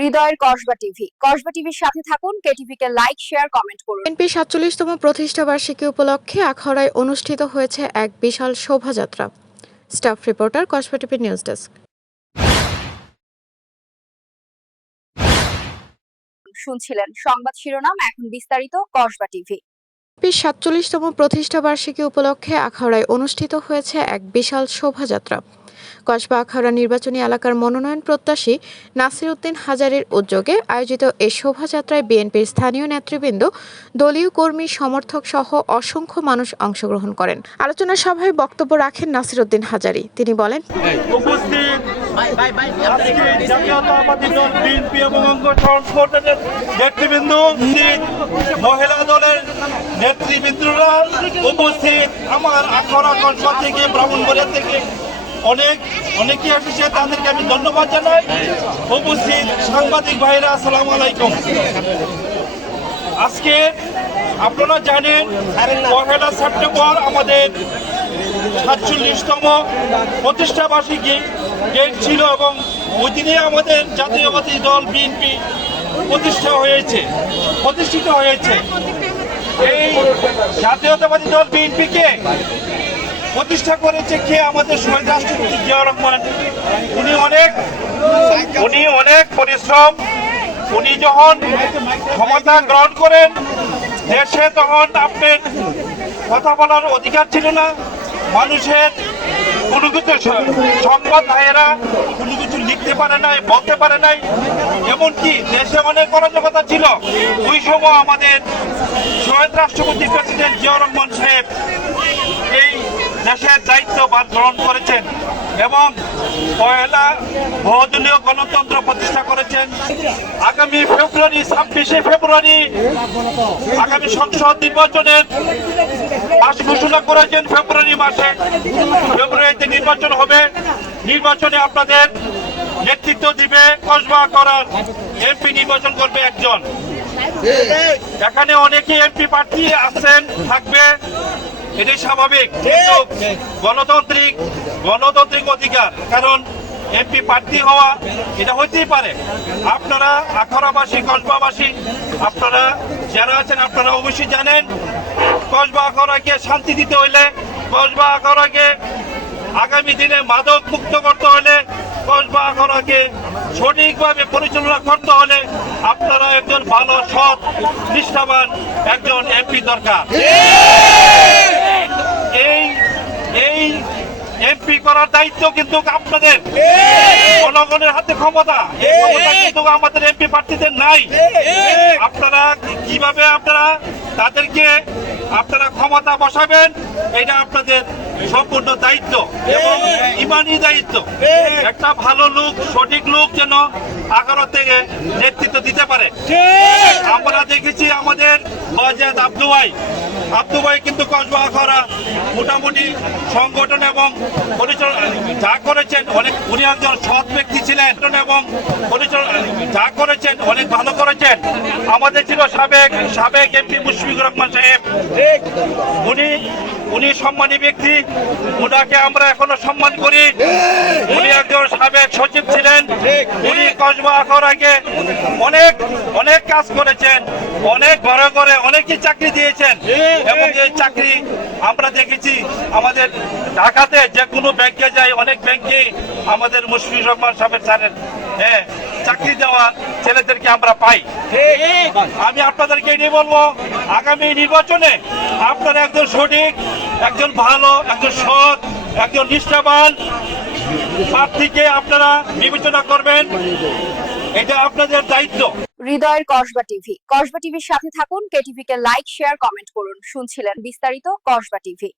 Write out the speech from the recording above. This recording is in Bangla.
হৃদয়ের কসবা টিভি। কসবা টিভির সাথে থাকুন কেটিভি কে লাইক শেয়ার কমেন্ট করুন। বিএনপির সাতচল্লিশতম প্রতিষ্ঠা বার্ষিকী উপলক্ষে আখাউড়ায় অনুষ্ঠিত হয়েছে এক বিশাল শোভাযাত্রা। Staff reporter Kasba TV news desk. শুনছিলেন সংবাদ শিরোনাম এখন বিস্তারিত কসবা টিভি। বিএনপির সাতচল্লিশতম প্রতিষ্ঠা বার্ষিকী উপলক্ষে আখাউড়ায় অনুষ্ঠিত হয়েছে এক বিশাল শোভাযাত্রা। কসবা আখাউড়া নির্বাচনী এলাকার মনোনয়ন প্রত্যাশী নাসির উদ্দিন হাজারের উদ্যোগে আয়োজিত এই শোভাযাত্রায় বিএনপির স্থানীয় নেতৃবৃন্দ, দলীয় কর্মী, সমর্থক সহ অসংখ্য মানুষ অংশগ্রহণ করেন। আলোচনা সভায় বক্তব্য রাখেন নাসির উদ্দিন হাজারি। তিনি বলেন মহিলা দলের নেতৃবৃন্দরা উপস্থিত আমার আখড়া কসবা থেকে, ব্রাহ্মণবাড়িয়া থেকে অনেক অনেকে এসেছে তাদেরকে আমি ধন্যবাদ জানাই। উপস্থিত সাংবাদিক ভাইরা, আসসালামু আলাইকুম। আজকে আপনারা জানেন, পহেলা সেপ্টেম্বর আমাদের সাতচল্লিশতম প্রতিষ্ঠা বার্ষিকী ডেট ছিল এবং ওই দিনে আমাদের জাতীয়বাদী দল বিএনপি প্রতিষ্ঠা হয়েছে, প্রতিষ্ঠিত হয়েছে। এই জাতীয়তাবাদী দল বিএনপিকে প্রতিষ্ঠা করেছে কে আমাদের শহীদ রাষ্ট্রপতি জিয়া রহমান? উনি অনেক উনি অনেক পরিশ্রম। উনি যখন ক্ষমতা গ্রহণ করেন, দেশে তখন আপনার কথা বলার অধিকার ছিল না। মানুষের কোনো কিছু সংবাদ ভাইয়েরা কোনো কিছু লিখতে পারে নাই, বলতে পারে নাই। এমনকি দেশে অনেক অরাজকতা ছিল। ওই সময় আমাদের শহীদ রাষ্ট্রপতি প্রেসিডেন্ট জিয়া রহমান সাহেব দেশের দায়িত্ব গ্রহণ করেছেন এবং পয়লা বহুদলীয় গণতন্ত্র প্রতিষ্ঠা করেছেন। আগামী ফেব্রুয়ারি, ছাব্বিশে ফেব্রুয়ারি আগামী সংসদ নির্বাচনের মাস ঘোষণা করেছেন ফেব্রুয়ারি মাসে। ফেব্রুয়ারিতে নির্বাচন হবে। নির্বাচনে আপনাদের নেতৃত্ব দিবে কসবা করার এমপি নির্বাচন করবে একজন। এখানে অনেকে এমপি প্রার্থী আছেন, থাকবে। এটাই স্বাভাবিক। কিন্তু গণতান্ত্রিক গণতান্ত্রিক অধিকার কারণ এমপি প্রার্থী হওয়া এটা হইতেই পারে। আপনারা আখড়াবাসী কসবাবাসী আপনারা যারা আছেন আপনারা অবশ্যই জানেন কসবা আখড়াকে শান্তি দিতে হইলে কসবা আখড়াকে আগামী দিনে মাদক মুক্ত করতে হলে কসবা আখড়াকে সঠিকভাবে পরিচালনা করতে হলে আপনারা একজন ভালো সৎ নিষ্ঠাবান একজন এমপি দরকার এই এই এমপি করার দায়িত্ব কিন্তু আপনাদের। জনগণের হাতে ক্ষমতা। কিন্তু আমাদের এমপি প্রার্থীদের নাই। আপনারা কীভাবে আপনারা তাদেরকে আপনারা ক্ষমতা বসাবেন, এটা আপনাদের সম্পূর্ণ দায়িত্ব এবং ইমানি দায়িত্ব। একটা ভালো লোক, সঠিক লোক যেন আগারো থেকে নেতৃত্ব দিতে পারে। দেখেছি আমাদের অজেদ আব্দু ভাই। আব্দু ভাই কিন্তু কসবা আখড়া মোটামুটি সংগঠন এবং যা করেছেন অনেক উনি একজন সৎ ব্যক্তি ছিলেন এবং যা করেছেন অনেক ভালো করেছেন। আমাদের ছিল সাবেক সাবেক এমপি মুশফিকুর রহমান সাহেব। উনি উনি সম্মানী ব্যক্তি। ওনাকে আমরা এখনও সম্মান করি। উনি একজন সাবেক সচিব ছিলেন। উনি কসবা আখড়াকে অনেক অনেক কাজ করেছেন অনেক ঘরে ঘরে অনেকই চাকরি দিয়েছেন। এবং এই চাকরি আমরা দেখেছি আমাদের ঢাকাতে যে কোনো ব্যাংকে যাই অনেক ব্যাংকে আমাদের মুশফিক রহমান সাহেবের স্যারের হ্যাঁ চাকরি দেওয়া ছেলেদেরকে আমরা পাই। আমি আপনাদেরকে এটাই বলব আগামী নির্বাচনে আপনারা একজন সঠিক একজন ভালো একজন সৎ একজন নিষ্ঠাবান প্রার্থীকে আপনারা বিবেচনা করবেন। এটা আপনাদের দায়িত্ব। হৃদয়ের কসবা টিভি। কসবা টিভির সাথে থাকুন। কেটিভি কে লাইক, শেয়ার, কমেন্ট করুন। শুনছিলেন বিস্তারিত কসবা টিভি।